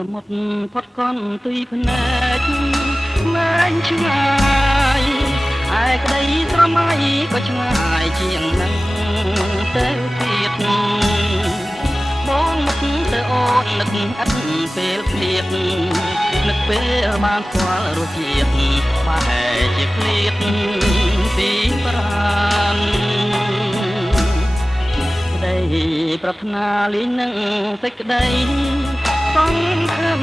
សមុទ្រផុតកន់ទុយភ្នែកវែងឆ្ងាយឯក្តីស្រមៃក៏ឆ្ងាយជាងនឹងទៅទៀតបងនឹកទៅអូននឹកអត់ពេលឃ្លាតនឹកពេលបានស្គាល់រសជាតិប្រហែលជាឃ្លាតពីប្រាណក្តីប្រាថ្នាលីងនឹងសេចក្តីសង្ឃឹម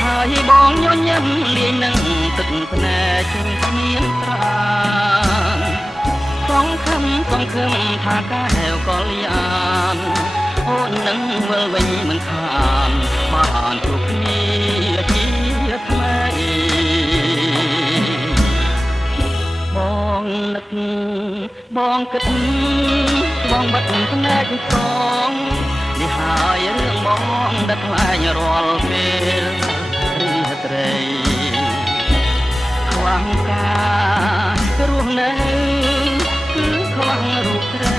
ហើយបងញញឹមលីងនឹងទឹកភ្នែកគ្មានត្រាសង្ឃឹមថាកែវកលយានអូននឹងវិលវិញមិនខានបានជួបគ្នាជាថ្មីបងនឹកបងគិតបងបាត់ភ្នែកសងនេះហើយរឿងបងដែលខ្លាញ់រាល់ពេលរីត្រីខ្វះការរស់នៅគឺខ្វះរូបស្រី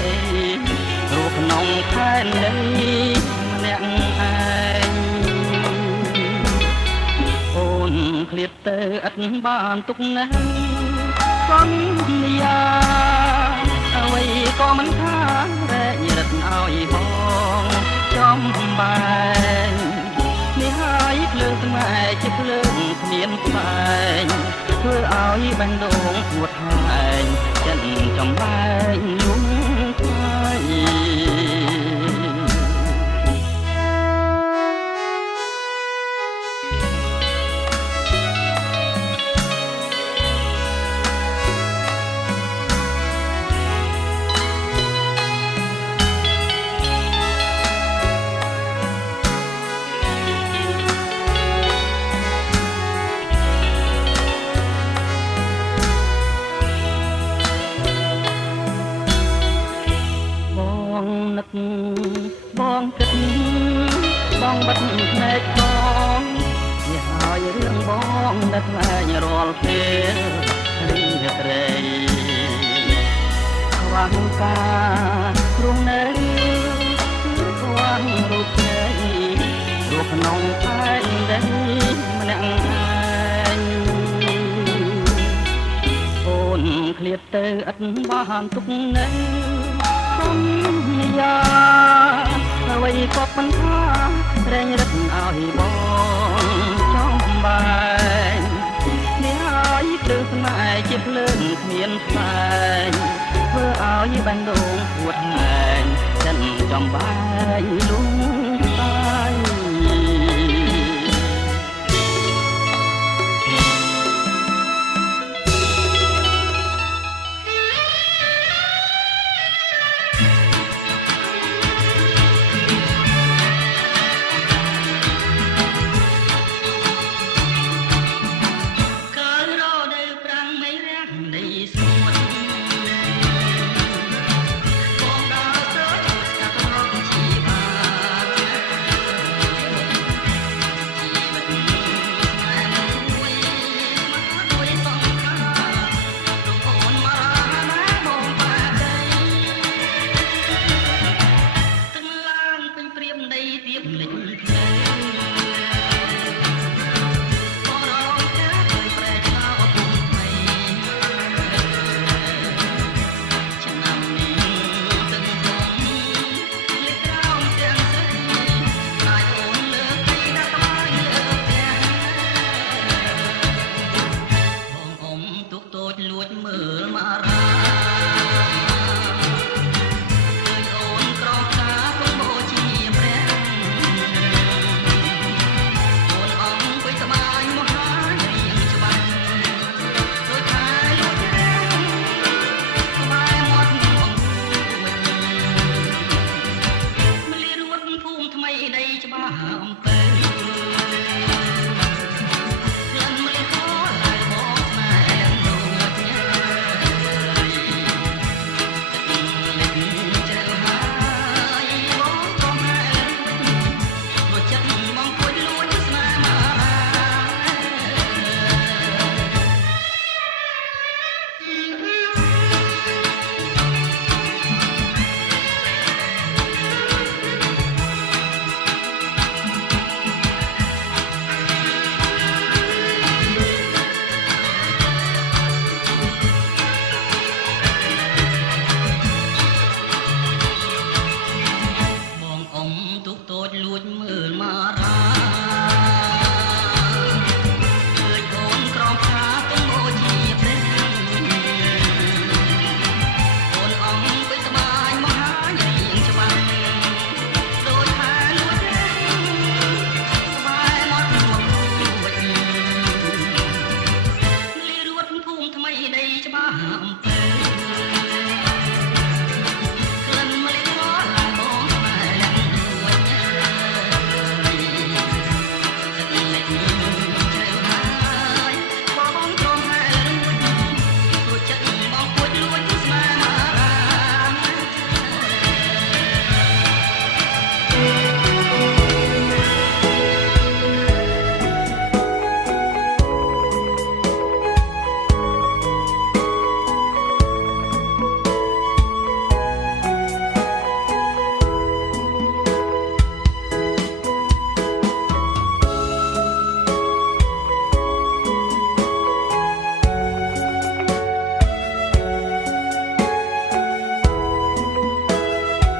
រូបក្នុងខែនៃម្នាក់ឯងអូនឃ្លាតទៅឥតបានទុកនៅសន្យាអ្វីក៏មិនថារែករត់ឲ្យបងចំបែងនេះហើយភ្លើងស្នេហ៍ជាភ្លើងគ្មានផ្សែងធ្វើឲ្យបាញ់ដងហួតហើងចិនចំបែងលំថ្លៃបងគិតបងបាត់ភ្នែកបងនេះហើយរឿងបងដែលខ្លាញ់រាល់ពេលរីត្រីខ្វះការរស់នៅគឺខ្វះរូបស្រីរូបក្នុងផែនដីម្នាក់ឯងអូនឃ្លាតទៅឥតបានទុកនៅសន្យាអ្វីក៏មិនថារែងរឹតឲ្យបងចំបែងនេះហើយព្រឹកស្នេហ៍ជាភ្លើងគ្មានផ្សែងធ្វើឲ្យបាញ់ដងហួតហែងចិនចំបែងលុំ